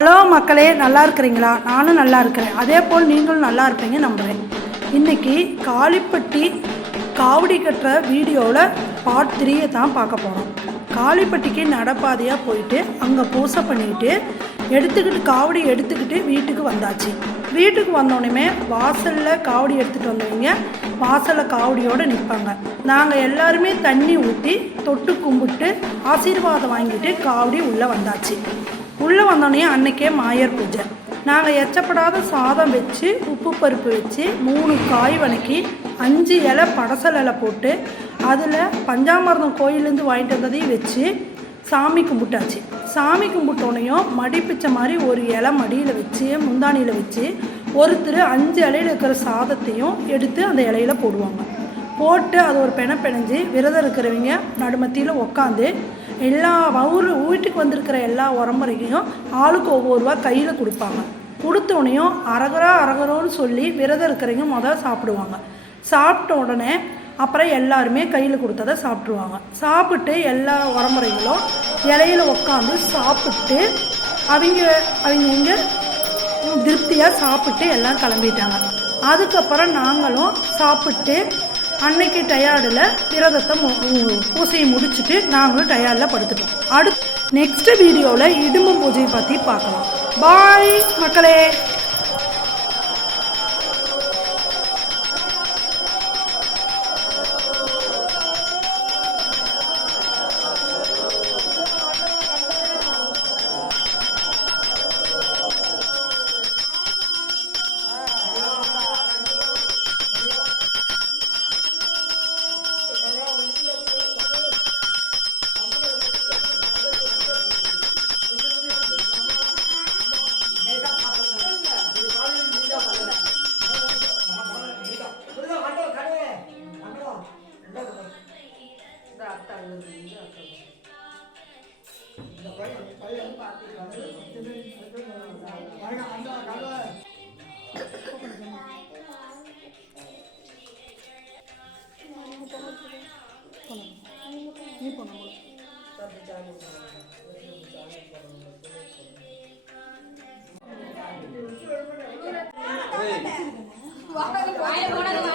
Hello மக்களே நல்லா இருக்கிறீங்களா? நானும் நல்லா இருக்கிறேன். அதே போல் நீங்களும் நல்லா இருப்பீங்க நம்புகிறேன் இன்னைக்கு காளிப்பட்டி காவடி கட்டுற வீடியோவில் பார்ட் த்ரீயை தான் பார்க்க போகிறோம் காளிப்பட்டிக்கு நடப்பாதையாக போயிட்டு அங்கே பூசை பண்ணிட்டு எடுத்துக்கிட்டு காவடி எடுத்துக்கிட்டு வீட்டுக்கு வந்தாச்சு. வீட்டுக்கு வந்தோடனே வாசலில் காவடி எடுத்துகிட்டு வந்தவங்க வாசலில் காவடியோடு நிற்பாங்க நாங்கள் எல்லாருமே தண்ணி ஊற்றி தொட்டு கும்பிட்டு ஆசீர்வாதம் வாங்கிட்டு காவடி உள்ளே வந்தாச்சு. உள்ளே வந்தோடனே அன்னைக்கே மாயர் பூஜை. நாங்கள் எச்சப்படாத சாதம் வச்சு உப்பு பருப்பு வச்சு மூணு காய் வணக்கி அஞ்சு இலை படசல் இலை போட்டு அதில் பஞ்சாமிரதம் கோயிலேருந்து வாங்கிட்டு வந்ததையும் வச்சு சாமி கும்பிட்டாச்சு. சாமி கும்பிட்டோனையும் மடி பிச்சை மாதிரி ஒரு இலை மடியில் வச்சு முந்தானியில் வச்சு ஒருத்தர் அஞ்சு இலையில் இருக்கிற சாதத்தையும் எடுத்து அந்த இலையில போடுவாங்க. போட்டு அது ஒரு பெண பிணைஞ்சு விரதம் இருக்கிறவங்க நடுமத்தியில் உக்காந்து எல்லா ஊர் வீட்டுக்கு வந்திருக்கிற எல்லா உரமுறையும் ஆளுக்கு ஒவ்வொரு ரூபா கையில் கொடுப்பாங்க. கொடுத்தோடனையும் அரகரா அரகரோன்னு சொல்லி விரதம் இருக்கிறவங்க முதல் சாப்பிடுவாங்க. சாப்பிட்ட உடனே அப்புறம் எல்லாருமே கையில் கொடுத்ததை சாப்பிட்ருவாங்க சாப்பிட்டு எல்லா உரமுறைகளும் இலையில உட்காந்து சாப்பிட்டு அவங்க அவங்க இங்கே திருப்தியாக சாப்பிட்டு எல்லாம் கிளம்பிட்டாங்க. அதுக்கப்புறம் நாங்களும் சாப்பிட்டு அன்னைக்கு டயர்டில் விரதத்தை பூசையை முடிச்சுட்டு நாங்களும் டயர்டில் படுத்துட்டோம். அடுத்து நெக்ஸ்ட் வீடியோவில் இடும்பு பூஜையை பற்றி பார்க்கலாம். பாய் மக்களே! அழுதுலேருந்து அக்கறை இந்த வாங்க